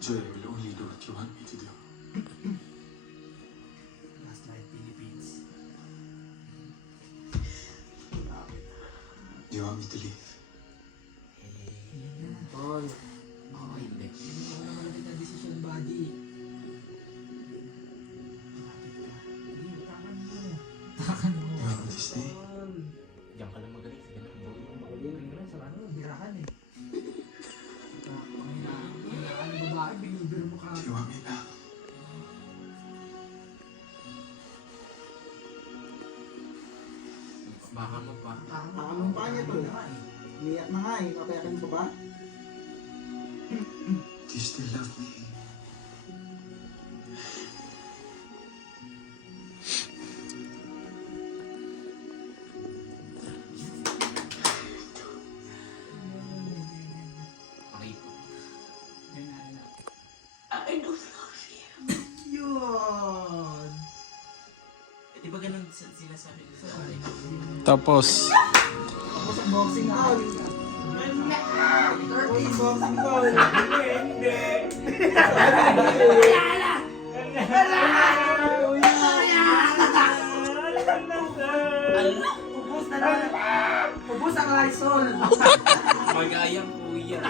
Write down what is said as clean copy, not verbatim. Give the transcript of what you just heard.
Joy, I will only do what you want me to do. Last night, Philippines. Do you want me to leave? Tol. Oo, hindi. Hindi mo na malapit na desisyon, buddy. Malapit ka. Hindi, takan mo. Takan mo. Do you want me to stay? Tol. Diyan ka lang magaling. Sige na. Magaling ka rin sa ano, birahan eh. Panghinaan ng babae, binibiro mo ka. Do you want me back? Baka mo pa. Anong pa niya to? Niyak na nga eh. Papayakin ko ba? Do you still love me? Pakipot. I don't love you. Yun! Eh, di ba ganun sinasabi nila sa akin? Tapos, Tapos ang boxing call. 13 boxing call. Ubus na lang. Ubus ang Lysol. Mag-ayang kuya.